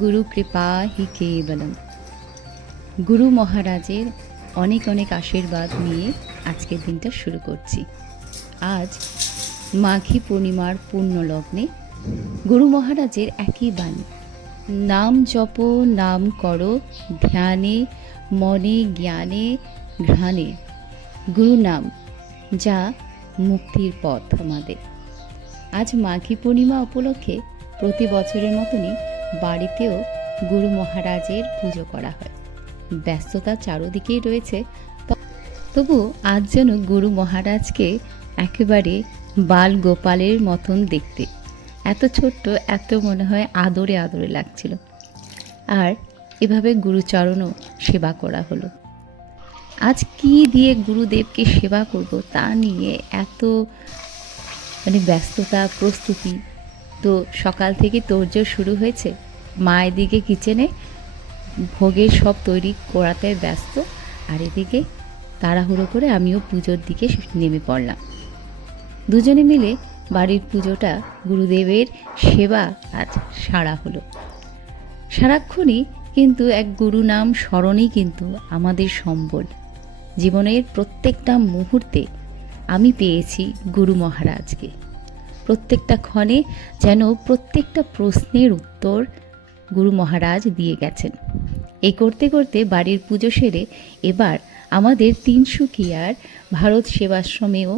গুরু কৃপা হি কেবলম। গুরু মহারাজের অনেক অনেক আশীর্বাদ নিয়ে আজকের দিনটা শুরু করছি। আজ মাঘী পূর্ণিমার পূর্ণ লগ্নে গুরু মহারাজের একই বাণী, নাম জপ, নাম করো, ধ্যানে, মনে, জ্ঞানে, ঘ্রাণে, গুরু নাম, যা মুক্তির পথ আমাদের। আজ মাঘী পূর্ণিমা উপলক্ষে প্রতি বছরের মতনই বাড়িতেও গুরু মহারাজের পুজো করা হয়। ব্যস্ততা চারোদিকেই রয়েছে। তবু আজ যেন গুরু মহারাজকে একেবারে বাল গোপালের মতন দেখতে। এত ছোট্ট, এত মনে হয় আদরে আদরে লাগছিল। আর এভাবে গুরুচরণও সেবা করা হলো। আজ কি দিয়ে গুরুদেবকে সেবা করব তা নিয়ে এত মানে ব্যস্ততা, প্রস্তুতি তো সকাল থেকে তোড়জোড় শুরু হয়েছে। মা এদিকে কিচেনে ভোগের সব তৈরি করাতে ব্যস্ত, আর এদিকে তাড়াহুড়ো করে আমিও পুজোর দিকে নেমে পড়লাম। দুজনে মিলে বাড়ির পুজোটা গুরুদেবের সেবা আজ সারা হলো। সারাক্ষণই কিন্তু এক গুরু নাম স্মরণই কিন্তু আমাদের সম্বল। জীবনের প্রত্যেকটা মুহূর্তে আমি পেয়েছি গুরু মহারাজকে। প্রত্যেকটা ক্ষণে যেন প্রত্যেকটা প্রশ্নের উত্তর গুরু মহারাজ দিয়ে গেছেন। এই করতে করতে বাড়ির পুজো সেরে এবার আমাদের তিনসুকিয়ার ভারত সেবাশ্রমেও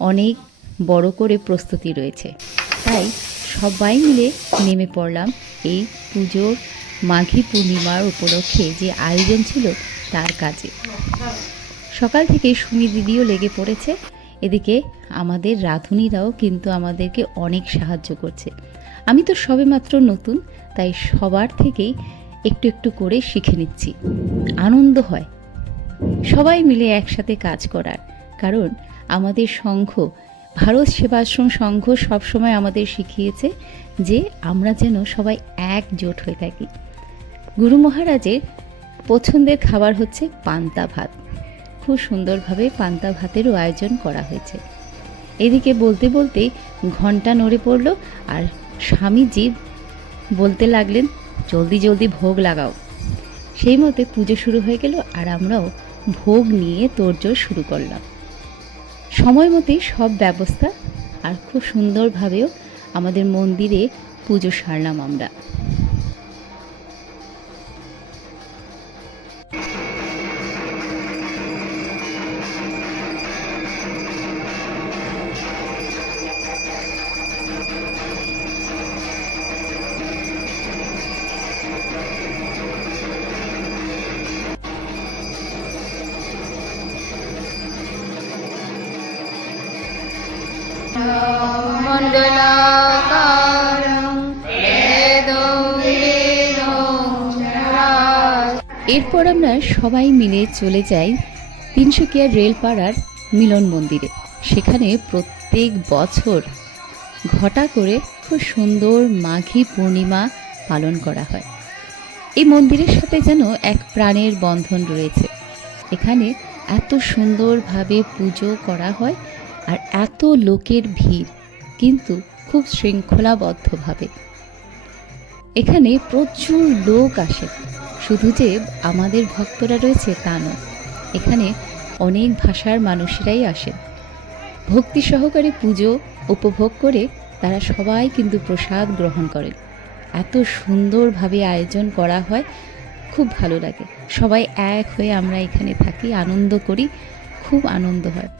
অনেক বড় করে প্রস্তুতি রয়েছে। তাই সবাই মিলে নেমে পড়লাম এই পুজোর মাঘী পূর্ণিমার উপলক্ষে যে আয়োজন ছিল তার কাজে। সকাল থেকে সুমি দিদিও লেগে পড়েছে। এদিকে আমাদের রাঁধুনিরাও কিন্তু আমাদেরকে অনেক সাহায্য করছে। আমি তো সবেমাত্র নতুন, তাই সবার থেকেই একটু একটু করে শিখে নিচ্ছি। আনন্দ হয়। সবাই মিলে একসাথে কাজ করার। কারণ আমাদের সংঘ, ভারত সেবাশ্রম সংঘ সবসময় আমাদের শিখিয়েছে যে আমরা যেন সবাই একজোট হয়ে থাকি। গুরু মহারাজের পছন্দের খাবার হচ্ছে পান্তা ভাত। খুব সুন্দরভাবে পান্তা ভাতেরও আয়োজন করা হয়েছে। এদিকে বলতে বলতেই ঘণ্টা নড়ে পড়ল আর স্বামীজি বলতে লাগলেন, জলদি জলদি ভোগ লাগাও। সেই মতে পুজো শুরু হয়ে গেল আর আমরাও ভোগ নিয়ে তোড়জোড় শুরু করলাম। সময় মতোই সব ব্যবস্থা আর খুব সুন্দরভাবেও আমাদের মন্দিরে পুজো সারলাম আমরা। এরপর আমরা সবাই মিলে চলে যাই তিনসুকিয়ার রেলপাড়ার মিলন মন্দিরে। সেখানে প্রত্যেক বছর ঘটা করে খুব সুন্দর মাঘী পূর্ণিমা পালন করা হয়। এই মন্দিরের সাথে যেন এক প্রাণের বন্ধন রয়েছে। এখানে এত সুন্দরভাবে পুজো করা হয় আর এত লোকের ভিড়, কিন্তু খুব শৃঙ্খলাবদ্ধভাবে। এখানে প্রচুর লোক আসে। শুধু যে আমাদের ভক্তরা রয়েছে তা নয়, এখানে অনেক ভাষার মানুষেরাই আসেন। ভক্তি সহকারে পুজো উপভোগ করে তারা সবাই কিন্তু প্রসাদ গ্রহণ করেন। এত সুন্দরভাবে আয়োজন করা হয়, খুব ভালো লাগে। সবাই এক হয়ে আমরা এখানে থাকি, আনন্দ করি, খুব আনন্দ হয়।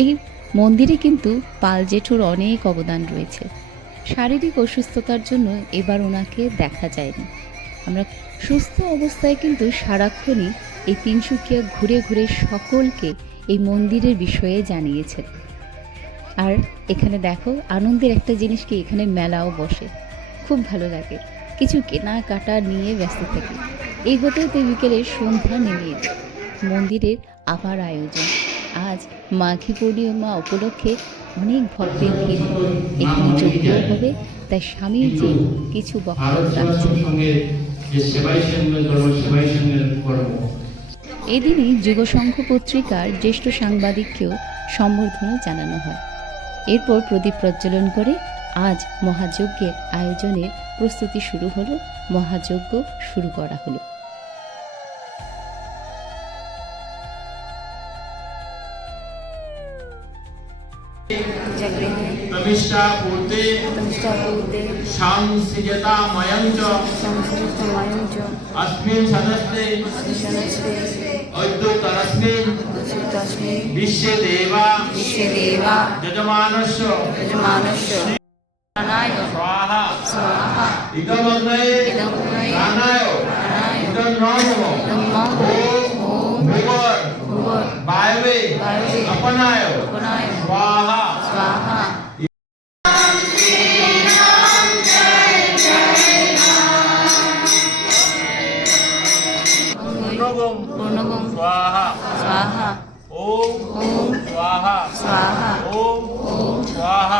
এই মন্দিরে কিন্তু পাল জেঠুর অনেক অবদান রয়েছে। শারীরিক অসুস্থতার জন্য এবার ওনাকে দেখা যায়নি। আমরা সুস্থ অবস্থায় কিন্তু সারাক্ষণই এই তিনসুকিয়া ঘুরে ঘুরে সকলকে এই মন্দিরের বিষয়ে জানিয়েছেন। আর এখানে দেখো, আনন্দের একটা জিনিস কি, এখানে মেলাও বসে। খুব ভালো লাগে। কিছু কেনাকাটা নিয়ে ব্যস্ত থাকি। এই হতে হতে বিকেলে সন্ধ্যা নেমে। মন্দিরের আবার আয়োজন। আজ মাঘী পূর্ণিমা উপলক্ষে অনেক ভক্তের ভিড়। এখানে যজ্ঞ হবে, তাই স্বামীজি কিছু বক্তব্য রাখছেন। যে সেবাই সঙ্গে ধর্ম সেবাই সঙ্গে কর্ম এদিনই যুগসংঘ পত্রিকার জ্যেষ্ঠ সাংবাদিককেও সম্বর্ধনা জানানো হয় এরপর প্রদীপ প্রজ্বলন করে আজ মহাযজ্ঞের আয়োজনের প্রস্তুতি শুরু হলো মহাযজ্ঞ শুরু করা হলো जगृहे प्रतिष्ठा ভূতে সংসৃজতাময়ং চ অস্মিন সদস্তে অদ্যুতরস্মিন বিশ্বে দেবা বিশ্বে দেবা যজমানস্য যজমানস্য স্বাহা স্বাহা ইদম অগ্নয়ে ইদম অগ্নয়ে প্রাণায় ইদম নমঃ ওম ভুবর ভুবর বায়বে বায়বে অপনায় অপনায় স্বাহা স্বাহা ఓం స్వాహ. ఓం స్వాహ.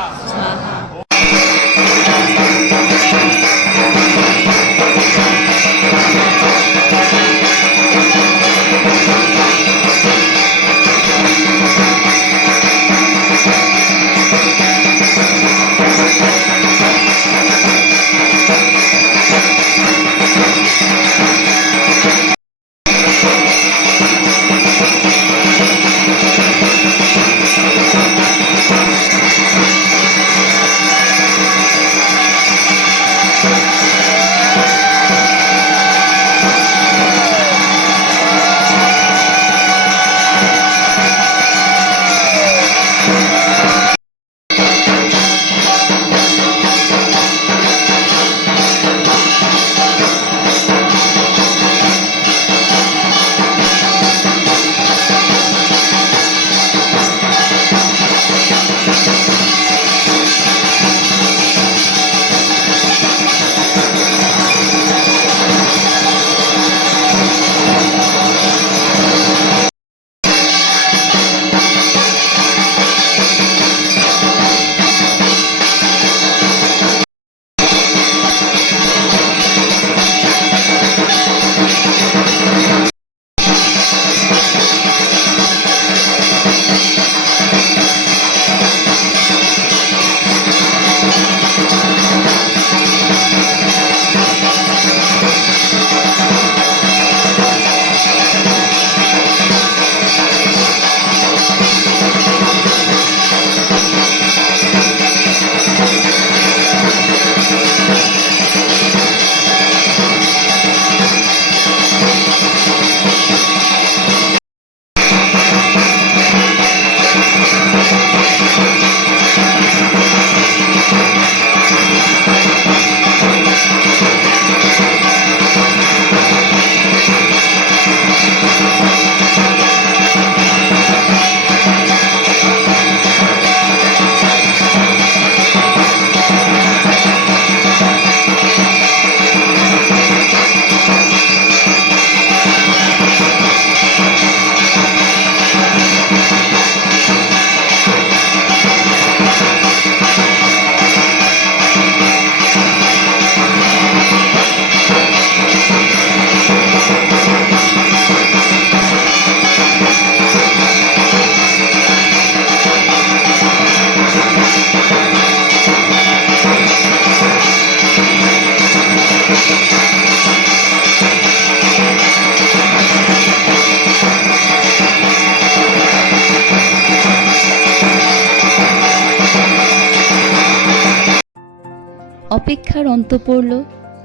অপেক্ষার অন্ত পড়ল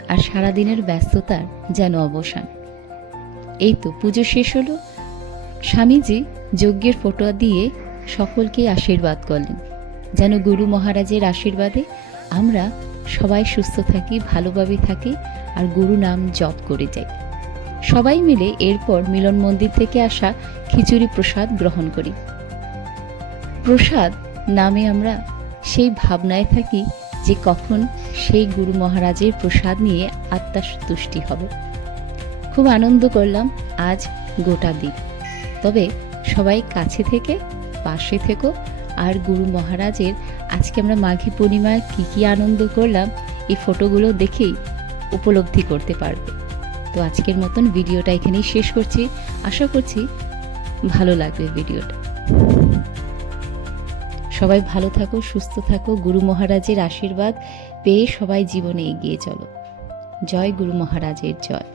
আর সারাদিনের ব্যস্ততার যেন অবসান। এই তো পুজো শেষ হলো। স্বামীজি যজ্ঞের ফটো দিয়ে সকলকে আশীর্বাদ করলেন। যেন গুরু মহারাজের আশীর্বাদে আমরা সবাই সুস্থ থাকি, ভালোভাবে থাকি আর গুরু নাম জপ করে যাই। সবাই মিলে এরপর মিলন মন্দির থেকে আসা খিচুড়ি প্রসাদ গ্রহণ করি। প্রসাদ নামে আমরা সেই ভাবনায় থাকি যে কখন সেই গুরু মহারাজের প্রসাদ নিয়ে আত্মা তুষ্টি হবে। খুব আনন্দ করলাম আজ গোটা দিন। তবে সবাই কাছে থেকে, পাশে থেকো আর গুরু মহারাজের আজকে আমরা মাঘী পূর্ণিমায় কী কী আনন্দ করলাম, এই ফটোগুলো দেখেই উপলব্ধি করতে পারবে। তো আজকের মতন ভিডিওটা এখানেই শেষ করছি। আশা করছি ভালো লাগবে ভিডিওটা। সবাই ভালো থাকো, সুস্থ থাকো, গুরু মহারাজের আশীর্বাদ পেয়ে সবাই জীবনে এগিয়ে চলো। জয় গুরু মহারাজের জয়।